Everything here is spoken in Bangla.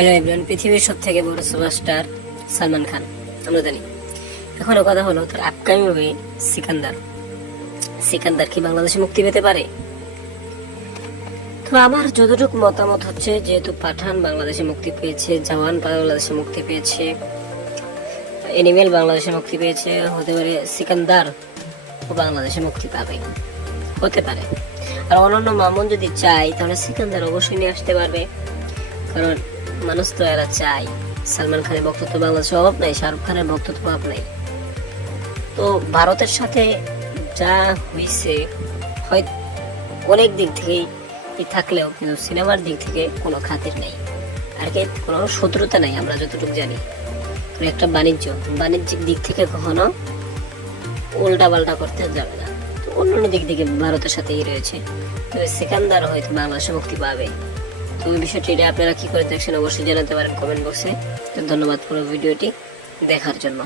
হ্যালো এভরিওয়ান, পৃথিবীর সব থেকে বড় সুপারস্টার সালমান খান, আমরা জানি। এখনও কথা হলো তার আপকামিং মুভি সিকান্দার। সিকান্দার কি বাংলাদেশে মুক্তি পেতে পারে? তো আমার যতটুকু মতামত হচ্ছে, যেহেতু পাঠান বাংলাদেশে মুক্তি পেয়েছে, জওয়ান বাংলাদেশে মুক্তি পেয়েছে, এনিমেল বাংলাদেশে মুক্তি পেয়েছে, হতে পারে সিকান্দার ও বাংলাদেশে মুক্তি পাবে। হতে পারে। আর অন্যান্য মামুন যদি চাই তাহলে সিকান্দার অবশ্যই নিয়ে আসতে পারবে। কারণ মানুষ তো এরা চাই সালমান খানের বক্তব্য বাংলাদেশের অভাব নাই, শাহরুখ খানের বক্তব্য অভাব নাই। তো ভারতের সাথে যা হয়েছে হয় অনেক দিক থেকেই থাকলেও কিন্তু সিনেমার দিক থেকে কোনো খাতির নেই। আর কি, কোনো শত্রুতা নেই, আমরা যতটুকু জানি। একটা বাণিজ্য, বাণিজ্যিক দিক থেকে কখনো উল্টা পাল্টা করতে যাবে না। তো অন্যান্য দিক থেকে ভারতের সাথেই রয়েছে। তবে সিকান্দার হয়তো বাংলাদেশে মুক্তি পাবে। তো ওই বিষয়টি আপনারা কি করে দেখছেন অবশ্যই জানাতে পারেন কমেন্ট বক্সে। তো ধন্যবাদ পুরো ভিডিওটি দেখার জন্য।